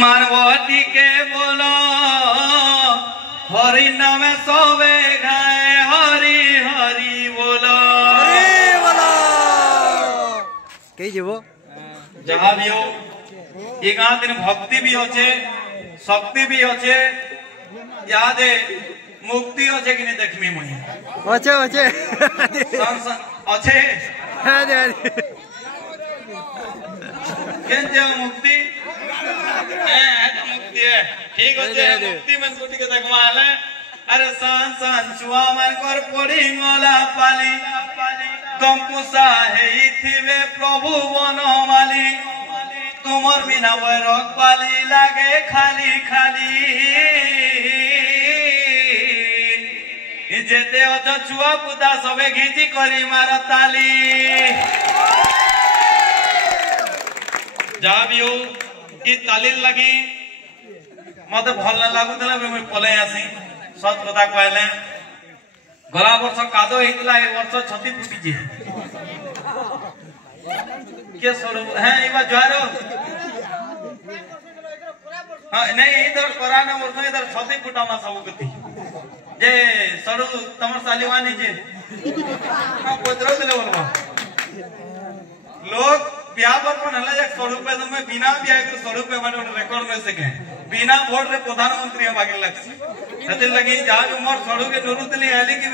मारवती के बोलो हरि नामे सोवे गाए हरि हरि बोलो कई जीवो जहाँ भी हो ये गाँव दिन भक्ति भी होचे शक्ति भी होचे याद है मुक्ति होचे कि नहीं देखमी मुझे अच्छे अच्छे अच्छे अरे केंजे मुक्ति मुक्ति है ठीक होचे मुक्ति में छोटी के तक माले अरे सान चुआ मन कर पड़ी मोला पाली तुमकुसा है इथिवे प्रभु बनमाली तुमर बिना बैरक पाली लागे खाली खाली जेते अथ छुआ पुता सबे घिची करी मार ताली जहाँ भी हो ये ताली लगी मत भल न लगुला मुझे पलै आसी सत कथा कहले गला वर्ष कादो होता ए वर्ष छती फुटी के स्वरूप है ये बात जुआरो हाँ नहीं इधर कोराना वर्ष इधर छती फुटा मा सब गति जे सड़ू तमर सालीवानी जे हाँ पोतरो दिले बोलबा लोग ब्याह पर पण हला एक 100 रुपए तो मैं बिना ब्याह के 100 रुपए वाले रिकॉर्ड में सके बिना वोट रे प्रधानमंत्री बागे लगसी सते लगी जा मोर सड़ू के नूरुतली आली की